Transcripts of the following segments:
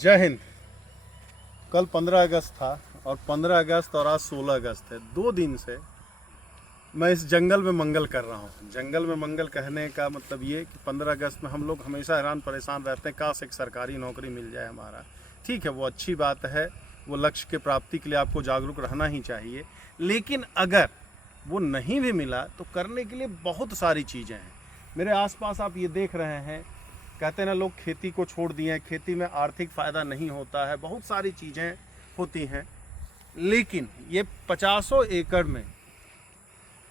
जय हिंद। कल 15 अगस्त था और 15 अगस्त और आज 16 अगस्त है। 2 दिन से मैं इस जंगल में मंगल कर रहा हूँ। जंगल में मंगल कहने का मतलब ये कि 15 अगस्त में हम लोग हमेशा हैरान परेशान रहते हैं, काश एक सरकारी नौकरी मिल जाए हमारा। ठीक है, वो अच्छी बात है, वो लक्ष्य के प्राप्ति के लिए आपको जागरूक रहना ही चाहिए। लेकिन अगर वो नहीं भी मिला तो करने के लिए बहुत सारी चीज़ें हैं। मेरे आसपास आप ये देख रहे हैं, कहते हैं ना लोग खेती को छोड़ दिए हैं, खेती में आर्थिक फ़ायदा नहीं होता है, बहुत सारी चीज़ें होती हैं। लेकिन ये 50 एकड़ में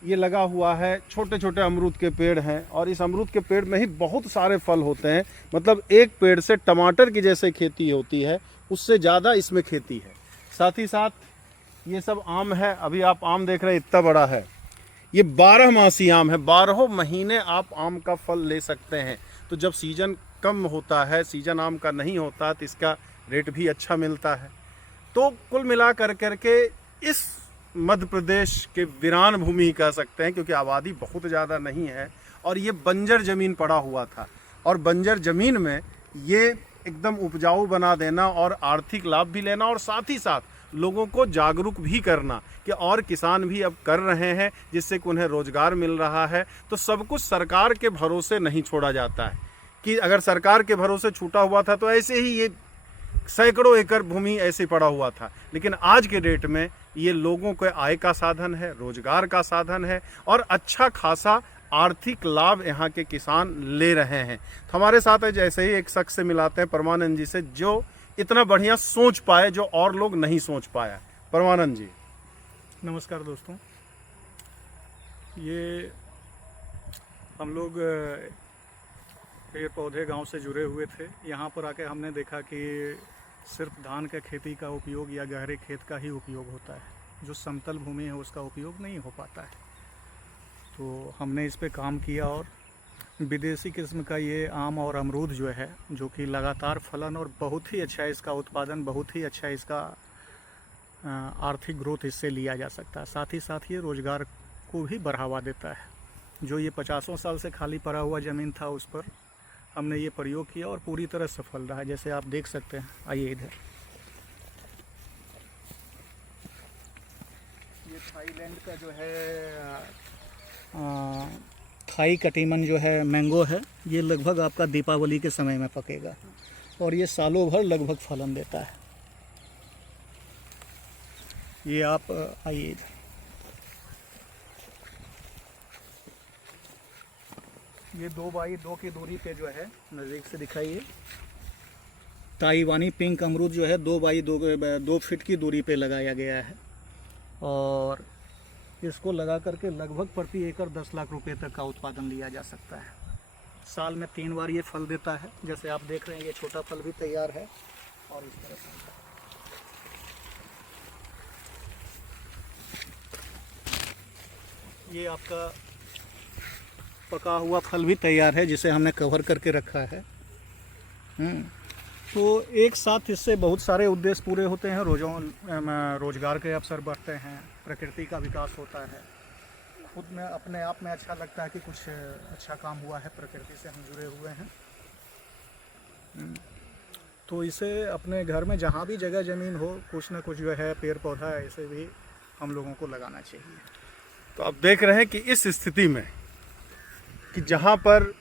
ये लगा हुआ है, छोटे छोटे अमरूद के पेड़ हैं और इस अमरूद के पेड़ में ही बहुत सारे फल होते हैं। मतलब एक पेड़ से टमाटर की जैसे खेती होती है, उससे ज़्यादा इसमें खेती है। साथ ही साथ ये सब आम है, अभी आप आम देख रहे हैं इतना बड़ा है। ये 12 मासी आम है, 12 महीने आप आम का फल ले सकते हैं। तो जब सीजन कम होता है, सीजन आम का नहीं होता, तो इसका रेट भी अच्छा मिलता है। तो कुल मिला करके इस मध्य प्रदेश के वीरान भूमि कह सकते हैं, क्योंकि आबादी बहुत ज़्यादा नहीं है और ये बंजर ज़मीन पड़ा हुआ था। और बंजर ज़मीन में ये एकदम उपजाऊ बना देना और आर्थिक लाभ भी लेना और साथ ही साथ लोगों को जागरूक भी करना कि और किसान भी अब कर रहे हैं, जिससे कि उन्हें रोज़गार मिल रहा है। तो सब कुछ सरकार के भरोसे नहीं छोड़ा जाता है कि अगर सरकार के भरोसे छूटा हुआ था तो ऐसे ही ये सैकड़ों एकड़ भूमि ऐसे पड़ा हुआ था। लेकिन आज के डेट में ये लोगों के आय का साधन है, रोजगार का साधन है और अच्छा खासा आर्थिक लाभ यहाँ के किसान ले रहे हैं। तो हमारे साथ है जैसे ही एक शख्स से मिलाते हैं, परमानंद जी से, जो इतना बढ़िया सोच पाए जो और लोग नहीं सोच पाया। परमानंद जी नमस्कार दोस्तों। ये हम लोग पेड़ पौधे गांव से जुड़े हुए थे। यहाँ पर आके हमने देखा कि सिर्फ धान का खेती का उपयोग या गहरे खेत का ही उपयोग होता है, जो समतल भूमि है उसका उपयोग नहीं हो पाता है। तो हमने इस पे काम किया और विदेशी किस्म का ये आम और अमरूद जो है, जो कि लगातार फलन और बहुत ही अच्छा है इसका उत्पादन, बहुत ही अच्छा इसका आर्थिक ग्रोथ इससे लिया जा सकता है। साथ ही साथ ये रोज़गार को भी बढ़ावा देता है। जो ये 50 साल से खाली पड़ा हुआ ज़मीन था, उस पर हमने ये प्रयोग किया और पूरी तरह सफल रहा, जैसे आप देख सकते हैं। आइए इधर, ये थाईलैंड का जो है थाई कटीमन जो है मैंगो है, ये लगभग आपका दीपावली के समय में पकेगा और ये सालों भर लगभग फलन देता है। ये आप आइए, ये 2x2 की दूरी पे जो है, नज़दीक से दिखाइए, ताइवानी पिंक अमरूद जो है 2x2 फीट की दूरी पे लगाया गया है और इसको लगा करके लगभग प्रति एकड़ 10 लाख रुपए तक का उत्पादन लिया जा सकता है। साल में 3 बार ये फल देता है। जैसे आप देख रहे हैं, ये छोटा फल भी तैयार है और इस तरह से ये आपका पका हुआ फल भी तैयार है, जिसे हमने कवर करके रखा है। तो एक साथ इससे बहुत सारे उद्देश्य पूरे होते हैं। रोजगार के अवसर बढ़ते हैं, प्रकृति का विकास होता है, खुद में अपने आप में अच्छा लगता है कि कुछ अच्छा काम हुआ है, प्रकृति से हम जुड़े हुए हैं। तो इसे अपने घर में जहाँ भी जगह ज़मीन हो, कुछ ना कुछ जो है पेड़ पौधा ऐसे भी हम लोगों को लगाना चाहिए। तो आप देख रहे हैं कि इस स्थिति में कि जहाँ पर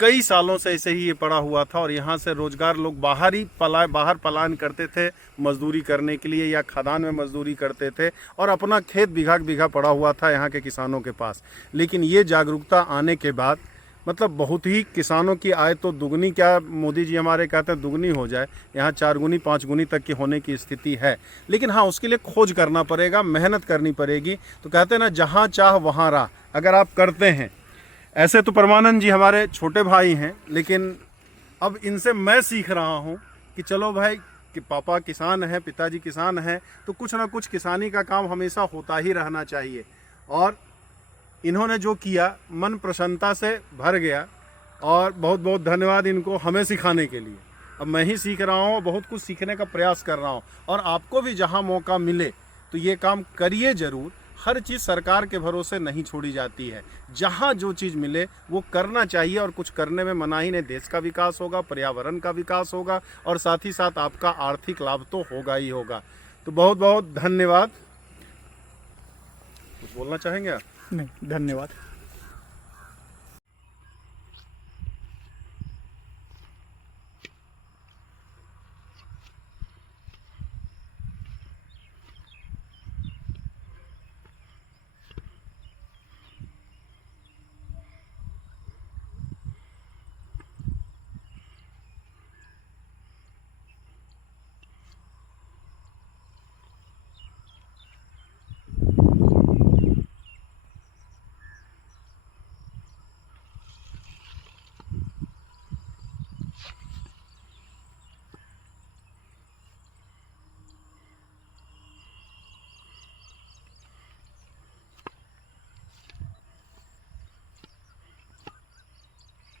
कई सालों से ऐसे ही ये पड़ा हुआ था और यहाँ से रोजगार लोग बाहर पलायन करते थे मजदूरी करने के लिए या खदान में मजदूरी करते थे और अपना खेत बीघा बीघा पड़ा हुआ था यहाँ के किसानों के पास। लेकिन ये जागरूकता आने के बाद मतलब बहुत ही किसानों की आय तो दुगनी, क्या मोदी जी हमारे कहते हैं दुगनी हो जाए, यहाँ 4 गुनी 5 गुनी तक की होने की स्थिति है। लेकिन हाँ, उसके लिए खोज करना पड़ेगा, मेहनत करनी पड़ेगी। तो कहते हैं ना, जहाँ चाह वहाँ राह, अगर आप करते हैं। ऐसे तो परमानंद जी हमारे छोटे भाई हैं, लेकिन अब इनसे मैं सीख रहा हूँ कि चलो भाई, कि पापा किसान हैं, पिताजी किसान हैं, तो कुछ ना कुछ किसानी का काम हमेशा होता ही रहना चाहिए। और इन्होंने जो किया, मन प्रसन्नता से भर गया और बहुत बहुत धन्यवाद इनको हमें सिखाने के लिए। अब मैं ही सीख रहा हूँ, बहुत कुछ सीखने का प्रयास कर रहा हूँ और आपको भी जहाँ मौका मिले तो ये काम करिए ज़रूर। हर चीज़ सरकार के भरोसे नहीं छोड़ी जाती है। जहाँ जो चीज़ मिले वो करना चाहिए, और कुछ करने में मनाही नहीं। देश का विकास होगा, पर्यावरण का विकास होगा, और साथ ही साथ आपका आर्थिक लाभ तो होगा ही होगा। तो बहुत बहुत धन्यवाद। कुछ बोलना चाहेंगे आप? नहीं, धन्यवाद।